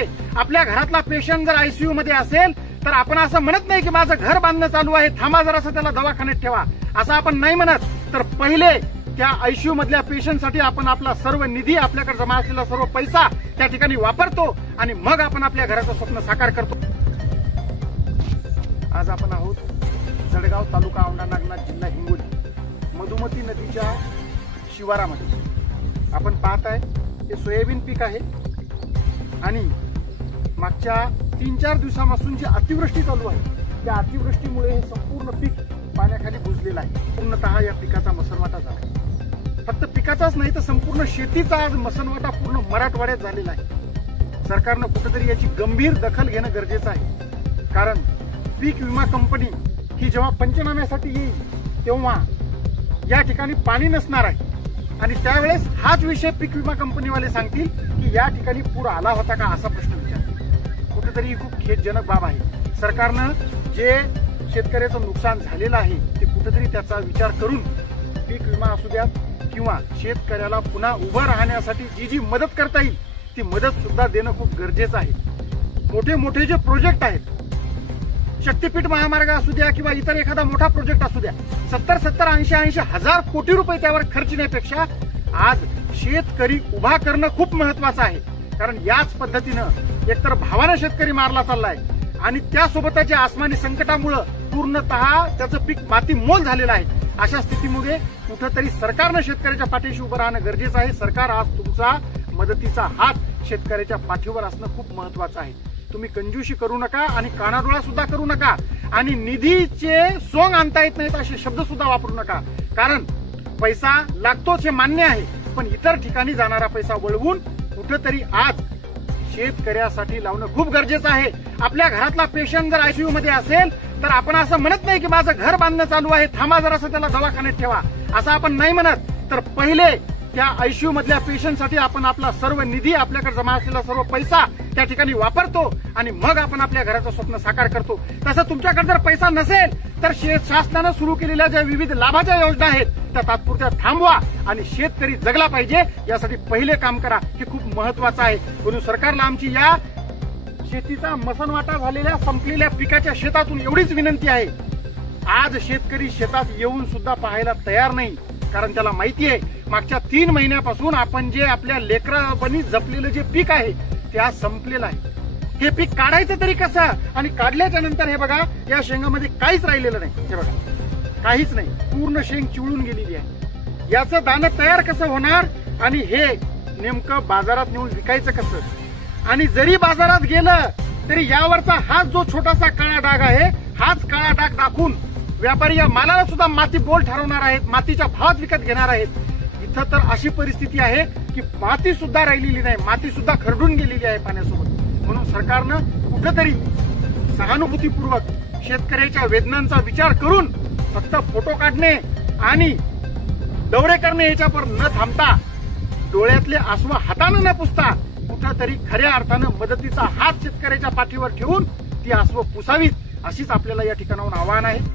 आहे। आपल्या घरातला पेशंट जर आयसीयू मध्ये असेल तर आपण असं म्हणत नाही की माझं घर बांधणं चालू आहे, थांबा जरासं त्याला दवाखान्यात ठेवा, असं आपण नाही म्हणत। तर पहिले त्या आयसीयू मधल्या पेशंटसाठी आपण आपला सर्व निधी, आपल्याकडे जमा असलेला सर्व पैसा त्या ठिकाणी वापरतो आणि मग आपण आपल्या घराचं स्वप्न साकार करतो। आज आपण आहोत जळगाव तालुका औंढा नागनाथ जिल्हा हिंगोली मधुमती नदीच्या शिवारामध्ये। आपण पाहताय हे सोयाबीन पीक आहे आणि मागच्या 3-4 दिवसांपासून जी अतिवृष्टी चालू आहे त्या अतिवृष्टीमुळे हे संपूर्ण पीक पाण्याखाली बुजलेलं आहे। पूर्णतः या पिकाचा मसनवाटा झाला। फक्त पिकाचाच नाही तर संपूर्ण शेतीचा आज मसनवाटा पूर्ण मराठवाड्यात झालेला आहे। सरकारनं कुठेतरी याची गंभीर दखल घेणं गरजेचं आहे, कारण पीक विमा कंपनी ही जेव्हा पंचनाम्यासाठी येईल तेव्हा या ठिकाणी पाणी नसणार आहे आणि त्यावेळेस हाच विषय पीक विमा कंपनीवाले सांगतील की या ठिकाणी पूर आला होता का, असा प्रश्न विचारतील। कुठेतरी खूप खेदजनक बाब आहे। सरकारनं जे शेतकऱ्याचं नुकसान झालेलं आहे ते कुठेतरी त्याचा विचार करून पीक विमा असू द्या किंवा शेतकऱ्याला पुन्हा उभं राहण्यासाठी जी जी मदत करता येईल ती मदत सुद्धा देणं खूप गरजेचं आहे। मोठे मोठे जे प्रोजेक्ट आहेत, शक्तीपीठ महामार्ग असू द्या किंवा इतर एखादा मोठा प्रोजेक्ट असू द्या, 70-80 हजार कोटी रुपये त्यावर खर्चण्यापेक्षा आज शेतकरी उभा करणं खूप महत्वाचं आहे। कारण याच पद्धतीनं एकतर भावानं शेतकरी मारला चाललाय आणि त्यासोबतच्या आसमानी संकटामुळे पूर्णतः त्याचं पीक मातीमोल झालेलं आहे। अशा स्थितीमध्ये कुठेतरी सरकारनं शेतकऱ्याच्या पाठीशी उभं राहणं गरजेचं आहे। सरकार आज तुमचा मदतीचा हात शेतकऱ्याच्या पाठीवर असणं खूप महत्वाचं आहे। तुम्ही कंजूशी करू नका आणि कानाडोळा सुद्धा करू नका आणि निधीचे सोंग आणता येत नाहीत असे शब्द सुद्धा वापरू नका, कारण पैसा लागतोच हे मान्य आहे, पण इतर ठिकाणी जाणारा पैसा वळवून कुठेतरी आज शेतकऱ्यासाठी लावणं खूप गरजेचं आहे। आपल्या घरातला पेशंट जर आयसीयू मध्ये असेल तर आपण असं म्हणत नाही की माझं घर बांधणं चालू आहे, थांबा जरासं त्याला दवाखान्यात ठेवा, असं आपण नाही म्हणत। तर पहिले त्या आयसीयू मधल्या पेशंटसाठी आपण आपला सर्व निधी, आपल्याकडे जमा असलेला सर्व पैसा त्या ठिकाणी वापरतो आणि मग आपण आपल्या घराचं स्वप्न साकार करतो। तसं तुमच्याकडे जर पैसा नसेल तर शासनानं सुरू केलेल्या ज्या विविध लाभाच्या योजना आहेत त्या तात्पुरत्या थांबवा आणि शेतकरी जगला पाहिजे यासाठी पहिले काम करा, हे खूप महत्वाचं आहे। म्हणून सरकारला आमची या शेतीचा मसनवाटा झालेल्या संपलेल्या पिकाच्या शेतातून एवढीच विनंती आहे, आज शेतकरी शेतात येऊन सुद्धा पाहायला तयार नाही, कारण त्याला माहिती आहे मागच्या 3 महिन्यापासून आपण जे आपल्या लेकरांनी जपलेलं जे पीक आहे ते आज संपलेलं आहे। हे पीक काढायचं तरी कसं, आणि काढल्याच्या नंतर हे बघा या शेंगामध्ये काहीच राहिलेलं नाही, हे बघा काहीच नाही, पूर्ण शेंग चिवळून गेलेली आहे। याचं दाणं तयार कसं होणार आणि हे नेमकं बाजारात नेऊन विकायचं कसं, आणि जरी बाजारात गेलं तरी यावरचा हाच जो छोटासा काळा डाग आहे हाच काळा डाग दाखवून व्यापारी या मालाला सुद्धा माती बोल ठरवणार आहेत, मातीच्या भावात विकत घेणार आहेत। इथं तर अशी परिस्थिती आहे की माती सुद्धा राहिलेली नाही, माती सुद्धा खरडून गेलेली आहे पाण्यासोबत। म्हणून सरकारनं कुठेतरी सहानुभूतीपूर्वक शेतकऱ्याच्या वेदनांचा विचार करून फक्त फोटो काढणे आणि दौरे करणे याच्यावर न थांबता, डोळ्यातले आसू हातानं न पुसता कुठेतरी खऱ्या अर्थानं मदतीचा हात शेतकऱ्याच्या पाठीवर ठेवून ती आसू पुसावीत, अशीच आपल्याला या ठिकाणाहून आवाहन आहे।